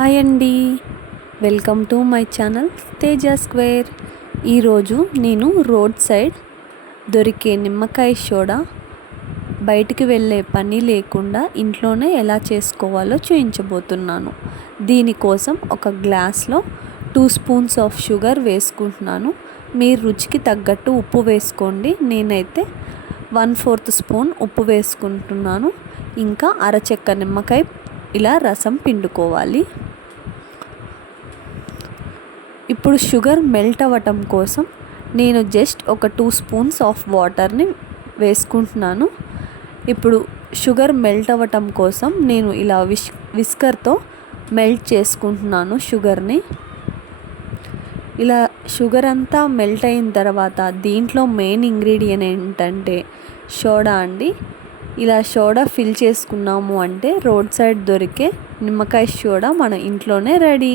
Hi అండి. Welcome to my channel Teja square. ఈరోజు నేను రోడ్ సైడ్ దొరికే నిమ్మకాయ సోడా బయటికి వెళ్ళే పని లేకుండా ఇంట్లోనే ఎలా చేసుకోవాలో చూపించబోతున్నాను దీనికోసం ఒక గ్లాస్లో టూ స్పూన్స్ ఆఫ్ షుగర్ వేసుకుంటున్నాను. మీరు రుచికి తగ్గట్టు ఉప్పు వేసుకోండి. నేనైతే వన్ ఫోర్త్ స్పూన్ ఉప్పు వేసుకుంటున్నాను. ఇంకా అరచెక్క నిమ్మకాయ ఇలా రసం పిండుకోవాలి. ఇప్పుడు షుగర్ మెల్ట్ అవ్వటం కోసం నేను జస్ట్ ఒక టూ స్పూన్స్ ఆఫ్ వాటర్ని వేసుకుంటున్నాను. ఇప్పుడు షుగర్ మెల్ట్ అవ్వటం కోసం నేను ఇలా విష్ విస్కర్తో మెల్ట్ చేసుకుంటున్నాను షుగర్ని. ఇలా షుగర్ అంతా మెల్ట్ అయిన తర్వాత దీంట్లో మెయిన్ ఇంగ్రీడియంట్ ఏంటంటే సోడా అండి. ఇలా సోడా ఫిల్ చేసుకున్నాము అంటే రోడ్ సైడ్ దొరికే నిమ్మకాయ సోడా మన ఇంట్లోనే ready.